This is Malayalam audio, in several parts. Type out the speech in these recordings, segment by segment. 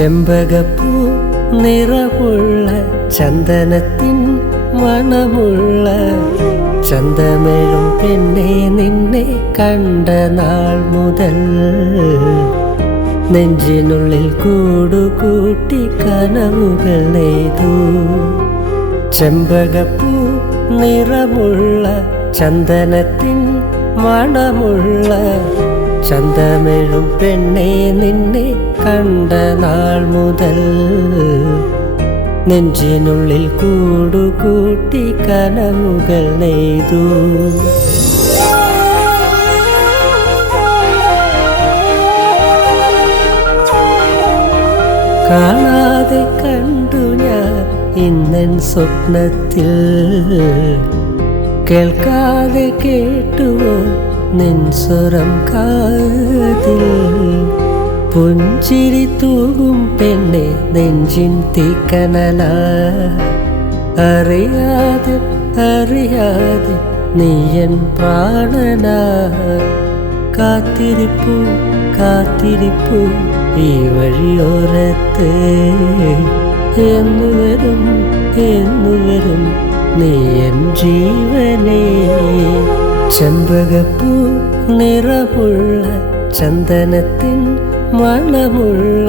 ചെമ്പകപ്പൂ നിറമുള്ള ചന്ദനത്തിൻ മണമുള്ള ചന്തമേഴും പെണ്ണെ നിന്നെ കണ്ട നാൾ മുതൽ നെഞ്ചിനുള്ളിൽ കൂടുകൂട്ടി കനവുകൾ നെയ്തു. ചെമ്പകപ്പൂ നിറമുള്ള ചന്ദനത്തിൻ മണമുള്ള ചന്തമേഴും പെണ്ണെ നിന്നെ കണ്ട നാൾ മുതൽ നെഞ്ചിനുള്ളിൽ കൂടുകൂട്ടി കനവുകൾ നെയ്തു. കാണാതെ കണ്ടു ഞാൻ ഇന്നൻ സ്വപ്നത്തിൽ, കേൾക്കാതെ കേട്ടുവോ നിൻ സ്വരം കാതിൽ. പുഞ്ചിരി തൂകും പെണ്ണെ നെഞ്ചിൻ തീക്കനല, അറിയാതെ അറിയാതെ നീയൻ പ്രാണന. കാത്തിരിപ്പു കാത്തിരിപ്പു ഈ വഴിയോരത്ത്, എന്നുവരും എന്നുവരും നീ എൻ ജീവനേ. ചെമ്പകപ്പൂ നിറമുള്ള ചന്ദനത്തിൻ മണമുള്ള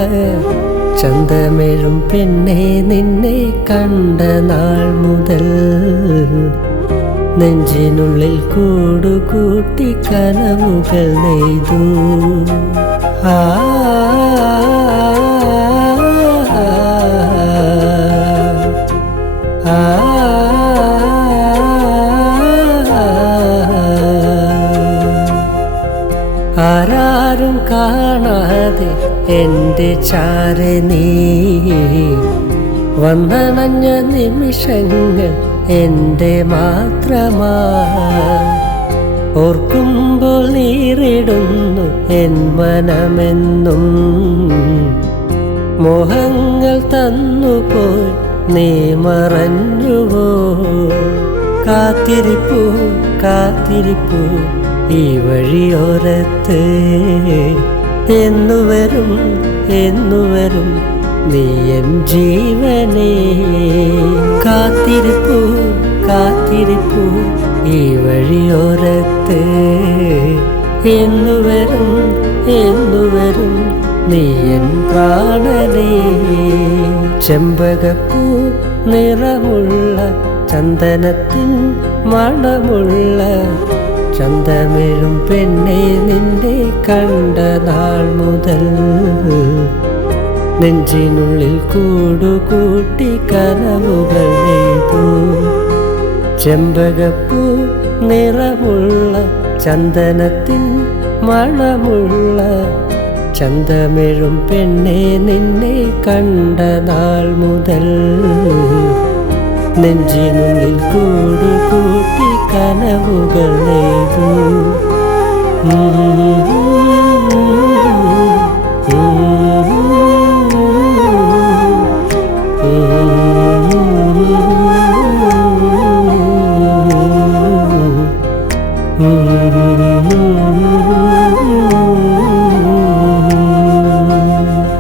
ചന്തമേഴും പെണ്ണെ നിന്നെ കണ്ട നാൾ മുതൽ നെഞ്ചിനുള്ളിൽ കൂടുകൂട്ടി കനവുകൾ നെയ്തു. ആ ആരാരും കാണാതെ എൻ്റെ ചാരെ നീ വന്നണഞ്ഞ നിമിഷങ്ങൾ എൻ്റെ മാത്രമാ. ഓർക്കുമ്പോൾ നീറിടുന്നു എൻ മനമെന്നും, മോഹങ്ങൾ തന്നുപോയി നീ മറഞ്ഞുവോ. കാത്തിരിപ്പു കാത്തിരിപ്പു ഈ വഴിയോരത്ത്, എന്നുവരും എന്നുവരും നീ എൻ ജീവനേ. കാത്തിരിപ്പു കാത്തിരിപ്പു ഈ വഴിയോരത്ത്, എന്നുവരും എന്നുവരും നീ എൻ പ്രാണനേ. ചെമ്പകപ്പൂ നിറമുള്ള ചന്ദനത്തിൻ മണമുള്ള ചന്തമേഴും പെണ്ണെ നിന്നെ കണ്ട നാൾ മുതൽ നെഞ്ചിനുള്ളിൽ കൂടുകൂട്ടി കനവുകൾ നെയ്തു. ചെമ്പകപ്പൂ നിറമുള്ള ചന്ദനത്തിൻ മണമുള്ള ചന്തമേഴും പെണ്ണെ നിന്നെ കണ്ട നാൾ മുതൽ നെഞ്ചിനുള്ളിൽ കൂടുകൂട്ടി കനവുകൾ നെയ്തു. Mm-hmm.